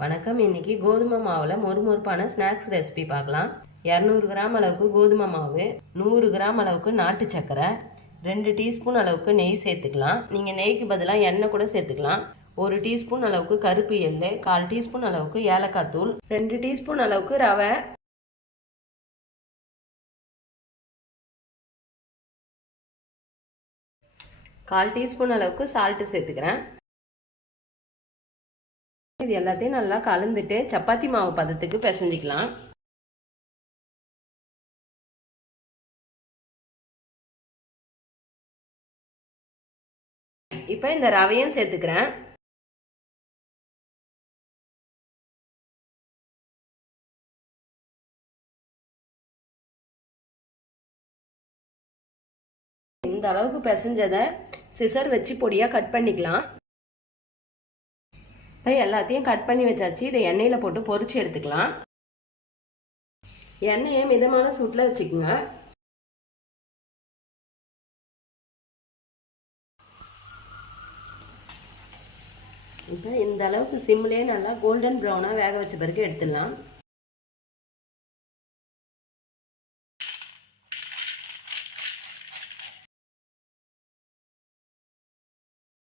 வணக்கம். இன்னைக்கு கோதுமை மாவில் மொறுமொறுப்பான ஸ்நாக்ஸ் ரெசிபி பார்க்கலாம். 200 கிராம் அளவுக்கு கோதுமை மாவு, 100 கிராம் அளவுக்கு நாட்டு சர்க்கரை, 2 டீஸ்பூன் அளவுக்கு நெய் சேர்த்துக்கலாம். நீங்கள் நெய்க்கு பதிலாக எண்ணெய் கூட சேர்த்துக்கலாம். 1 டீஸ்பூன் அளவுக்கு கருப்பு எள்ளு, 1/4 டீஸ்பூன் அளவுக்கு ஏலக்காய் தூள், 2 டீஸ்பூன் அளவுக்கு ரவை, 1/4 டீஸ்பூன் அளவுக்கு சால்ட்டு சேர்த்துக்கிறேன். இது எல்லாத்தையும் நல்லா கலந்துட்டு சப்பாத்தி மாவு பதத்துக்கு பிசைஞ்சிக்கலாம். இப்போ இந்த ரவையும் சேர்த்துக்கிறேன். இந்த அளவுக்கு பிசைஞ்சதை சிசர் வச்சு பொடியாக கட் பண்ணிக்கலாம். எல்லாத்தையும் கட் பண்ணி வச்சாச்சு. இதை எண்ணெயில் போட்டு பொரிச்சு எடுத்துக்கலாம். எண்ணெயை மிதமான சூட்டில் வச்சுக்கோங்க. இப்போ இந்த அளவுக்கு சிம்லேயே நல்லா கோல்டன் ப்ரௌனாக வேக வச்ச பிறகு எடுத்துடலாம்.